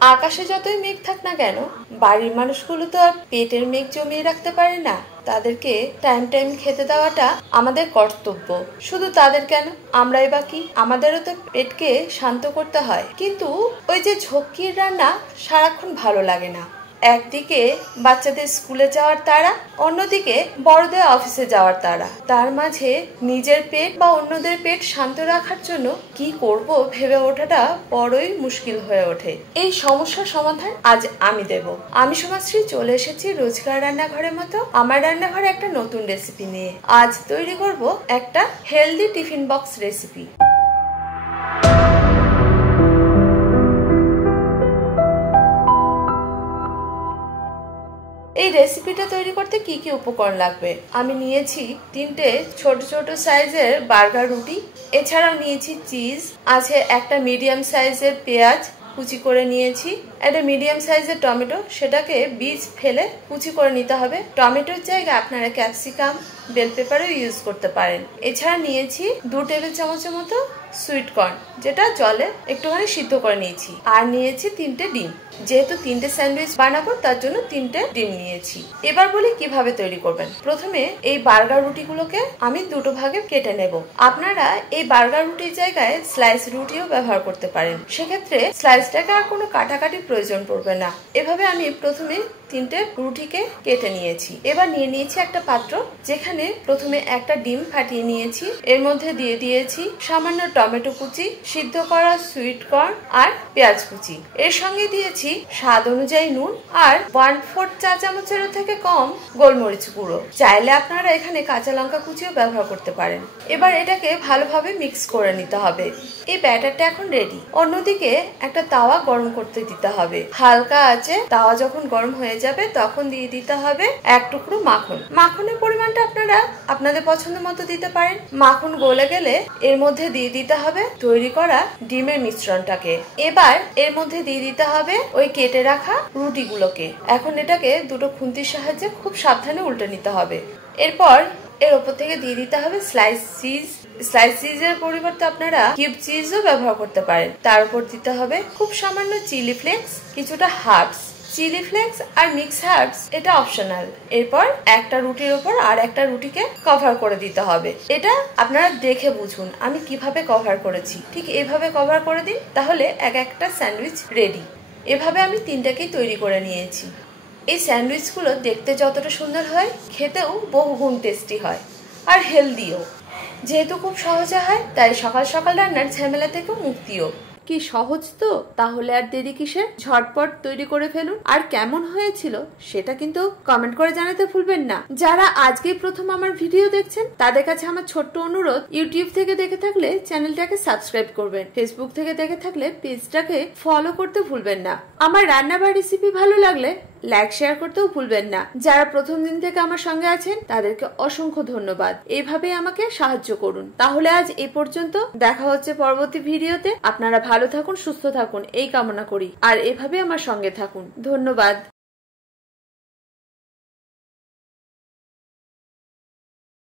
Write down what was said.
আকাশে যতই মেঘ থাক না কেন, বাড়ির মানুষগুলো তো আর পেটের মেঘ জমিয়ে রাখতে পারে না। তাদেরকে টাইম টাইম খেতে দেওয়াটা আমাদের কর্তব্য। শুধু তাদের কেন, আমরাই বা কি, আমাদেরও তো পেটকে শান্ত করতে হয়। কিন্তু ওই যে ঝক্কির রান্না সারাক্ষণ ভালো লাগে না। একদিকে বাচ্চাদের স্কুলে যাওয়ার তাড়া, অন্যদিকে বড়দের অফিসে যাওয়ার তাড়া। তার মাঝে নিজের পেট বা অন্যদের পেট শান্ত রাখার জন্য কি করব ভেবে ওঠাটা বড়ই মুশকিল হয়ে ওঠে। এই সমস্যার সমাধান আজ আমি দেব। আমি সমাজশ্রী চলে এসেছি রোজকার রান্নাঘরের মতো আমার রান্নাঘরে একটা নতুন রেসিপি নিয়ে। আজ তৈরি করব একটা হেলদি টিফিন বক্স রেসিপি। এই রেসিপিটা তৈরি করতে কি কি উপকরণ লাগবে? আমি নিয়েছি 3টে ছোট ছোট সাইজের বার্গার রুটি, এছাড়াও নিয়েছি চিজ, আছে একটা মিডিয়াম সাইজের পেঁয়াজ কুচি করে নিয়েছি, একটা মিডিয়াম সাইজের টমেটো, সেটাকে বীজ ফেলে কুচি করে নিতে হবে। টমেটোর জায়গায় আপনারা ক্যাপসিকাম, বেল পেপারও ইউজ করতে পারেন। এছাড়া নিয়েছি 2 টেবিল চামচের মতো সুইট কর্ন, যেটা জলে একটুখানি সিদ্ধ করে নিয়েছি। আর নিয়েছি 3টে ডিম, যেহেতু 3টে স্যান্ডউইচ বানাবো তার জন্য 3টে ডিম নিয়েছি। এবার বলি কিভাবে তৈরি করবেন। প্রথমে এই বার্গার রুটিগুলোকে আমি 2টো ভাগে কেটে নেব। আপনারা এই বার্গার রুটির জায়গায় স্লাইস রুটিও ব্যবহার করতে পারেন, সেক্ষেত্রে স্লাইসটাকে আর কোনো কাটাকাটি প্রয়োজন পড়বে না। এভাবে আমি প্রথমে 3টে রুটিকে কেটে নিয়েছি। এবার নিয়ে নিয়েছি একটা পাত্র, যেখানে প্রথমে একটা ডিম ফাটিয়ে নিয়েছি, এর মধ্যে দিয়ে দিয়েছি সামান্য টমেটো কুচি, সিদ্ধ করা সুইট কর্ন আর পেঁয়াজ কুচি। এর সঙ্গে দিয়েছি স্বাদ অনুযায়ী নুন আর 1/4 চা চামচের থেকে কম গোলমরিচ গুঁড়ো। চাইলে আপনারা এখানে কাঁচা লঙ্কা কুচিও ব্যবহার করতে পারেন। এবার এটাকে ভালোভাবে মিক্স করে নিতে হবে। এই ব্যাটারটা এখন রেডি। অন্যদিকে একটা তাওয়া গরম করতে দিতে হবে। হালকা আছে তাওয়া যখন গরম হয়ে যাবে তখন দিয়ে দিতে হবে 1 টুকরো মাখন। মাখনের পরিমাণটা আপনারা আপনাদের পছন্দ মতো দিতে পারেন। মাখন গলে গেলে এর মধ্যে দিয়ে দিতে হবে তৈরি করা ডিমের মিশ্রণটাকে। এবার এর মধ্যে দিয়ে দিতে হবে ওই কেটে রাখা রুটিগুলোকে। এখন এটাকে 2টো খুন্তির সাহায্যে খুব সাবধানে উল্টে নিতে হবে। এরপর এর উপর থেকে দিয়ে দিতে হবে স্লাইস চিজ। স্লাইস চিজের পরিবর্তে আপনারা কিউব চিজও ব্যবহার করতে পারেন। তার উপর দিতে হবে খুব সামান্য চিলি ফ্লেক্স, কিছুটা হার্বস। চিলি ফ্লেক্স আর মিক্স হার্বস এটা অপশনাল। এরপর একটা রুটির উপর আর একটা রুটিকে কভার করে দিতে হবে। এটা আপনারা দেখে বুঝুন আমি কিভাবে কভার করেছি, ঠিক এভাবে কভার করে দিন, তাহলে একটা স্যান্ডউইচ রেডি। এভাবে আমি 3টাকেই তৈরি করে নিয়েছি। এই স্যান্ডউইচগুলো দেখতে যতটা সুন্দর হয়, খেতেও বহুগুণ টেস্টি হয় আর হেলদিও। যেহেতু খুব সহজে হয়, তাই সকাল সকাল রান্নার ঝামেলা থেকেও মুক্তিও। কি সহজ তো, তাহলে আর দেরি কিসের, ঝটপট তৈরি করে ফেলুন। আর কেমন হয়েছিল সেটা কিন্তু কমেন্ট করে জানাতে ভুলবেন না। যারা আজকেই প্রথম আমার ভিডিও দেখছেন তাদের কাছে আমার ছোট্ট অনুরোধ, ইউটিউব থেকে দেখে থাকলে চ্যানেলটাকে সাবস্ক্রাইব করবেন, ফেসবুক থেকে দেখে থাকলে পেজটাকে ফলো করতে ভুলবেন না। আমার রান্না বা রেসিপি ভালো লাগলে লাইক শেয়ার করতেও ভুলবেন না। যারা প্রথম দিন থেকে আমার সঙ্গে আছেন তাদেরকে অসংখ্য ধন্যবাদ। এইভাবে আমাকে সাহায্য করুন। তাহলে আজ এই পর্যন্ত, দেখা হচ্ছে পরবর্তী ভিডিওতে। আপনারা ভালো থাকুন, সুস্থ থাকুন এই কামনা করি, আর এভাবে আমার সঙ্গে থাকুন। ধন্যবাদ।